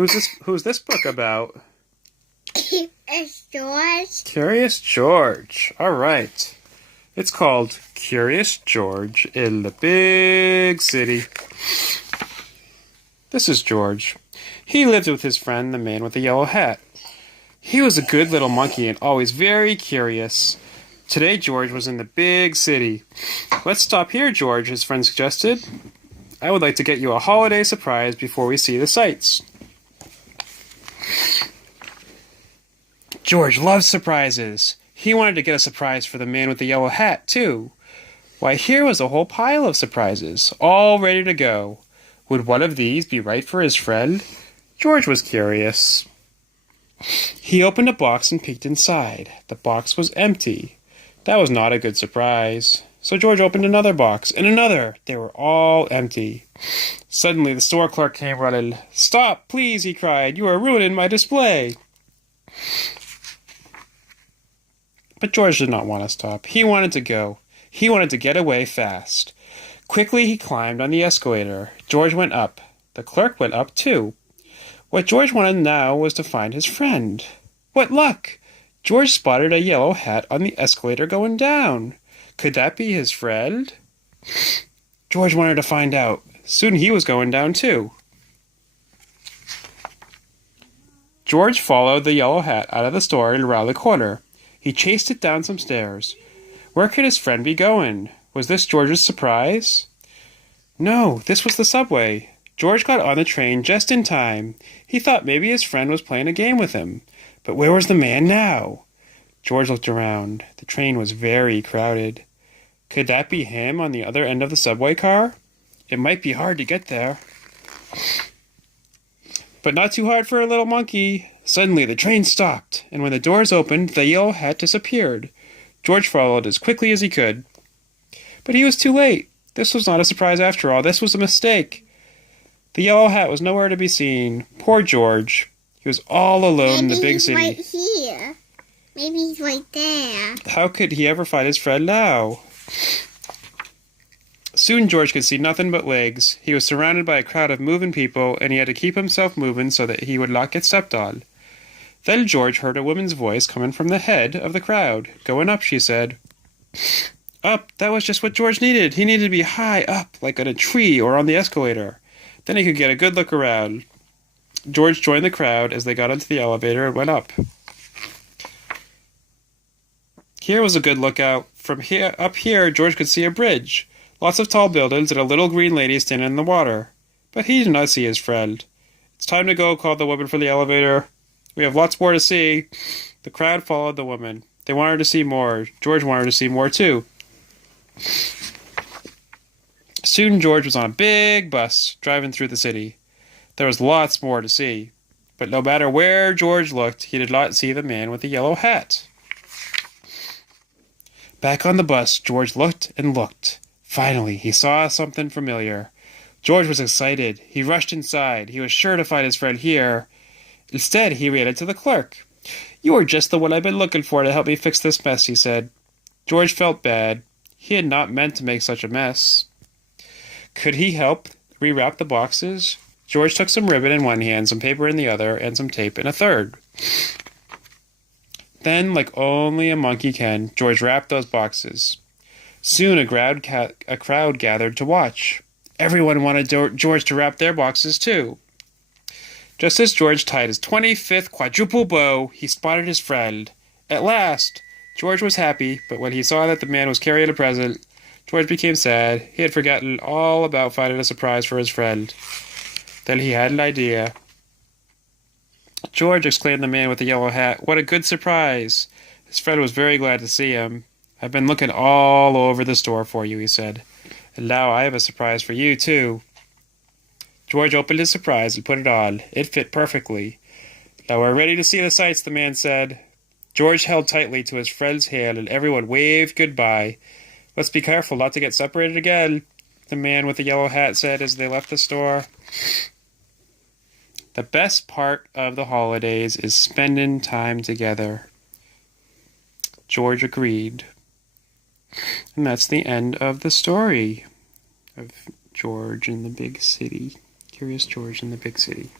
Who's this book about? It's George. Curious George. All right. It's called Curious George in the Big City. This is George. He lived with his friend, the man with the yellow hat. He was a good little monkey and always very curious. Today, George was in the big city. Let's stop here, George, his friend suggested. I would like to get you a holiday surprise before we see the sights. George loves surprises. He wanted to get a surprise for the man with the yellow hat, too. Why, here was a whole pile of surprises, all ready to go. Would one of these be right for his friend? George was curious. He opened a box and peeked inside. The box was empty. That was not a good surprise. So George opened another box, and another. They were all empty. Suddenly the store clerk came running. "Stop, please," he cried. "You are ruining my display." But George did not want to stop. He wanted to go. He wanted to get away fast. Quickly he climbed on the escalator. George went up. The clerk went up too. What George wanted now was to find his friend. What luck! George spotted a yellow hat on the escalator going down. Could that be his friend? George wanted to find out. Soon he was going down too. George followed the yellow hat out of the store and around the corner. He chased it down some stairs. Where could his friend be going? Was this George's surprise? No, this was the subway. George got on the train just in time. He thought maybe his friend was playing a game with him. But where was the man now? George looked around. The train was very crowded. Could that be him on the other end of the subway car? It might be hard to get there. But not too hard for a little monkey. Suddenly the train stopped, and when the doors opened, the yellow hat disappeared. George followed as quickly as he could. But he was too late. This was not a surprise after all. This was a mistake. The yellow hat was nowhere to be seen. Poor George. He was all alone in the big city. Maybe he's right here. Maybe he's right there. How could he ever find his friend now? Soon George could see nothing but legs. He was surrounded by a crowd of moving people, and he had to keep himself moving so that he would not get stepped on. Then George heard a woman's voice coming from the head of the crowd. "Going up," she said. Up, that was just what George needed. He needed to be high up, like on a tree or on the escalator. Then he could get a good look around. George joined the crowd as they got into the elevator and went up. Here was a good lookout. From up here, George could see a bridge, lots of tall buildings, and a little green lady standing in the water. But he did not see his friend. "It's time to go," called the woman from the elevator. "We have lots more to see." The crowd followed the woman. They wanted to see more. George wanted to see more too. Soon George was on a big bus driving through the city. There was lots more to see. But no matter where George looked, he did not see the man with the yellow hat. Back on the bus, George looked and looked. Finally, he saw something familiar. George was excited. He rushed inside. He was sure to find his friend here. Instead, he ran into the clerk. "You are just the one I've been looking for to help me fix this mess," he said. George felt bad. He had not meant to make such a mess. Could he help rewrap the boxes? George took some ribbon in one hand, some paper in the other, and some tape in a third. Then, like only a monkey can, George wrapped those boxes. Soon a crowd gathered to watch. Everyone wanted George to wrap their boxes too. Just as George tied his 25th quadruple bow, he spotted his friend. At last! George was happy, but when he saw that the man was carrying a present, George became sad. He had forgotten all about finding a surprise for his friend. Then he had an idea. "George," exclaimed the man with the yellow hat, "what a good surprise!" His friend was very glad to see him. "I've been looking all over the store for you," he said. "And now I have a surprise for you, too." George opened his surprise and put it on. It fit perfectly. "Now we're ready to see the sights," the man said. George held tightly to his friend's hand, and everyone waved goodbye. "Let's be careful not to get separated again," the man with the yellow hat said as they left the store. The best part of the holidays is spending time together. George agreed. And that's the end of the story of George in the Big City. Curious George in the Big City.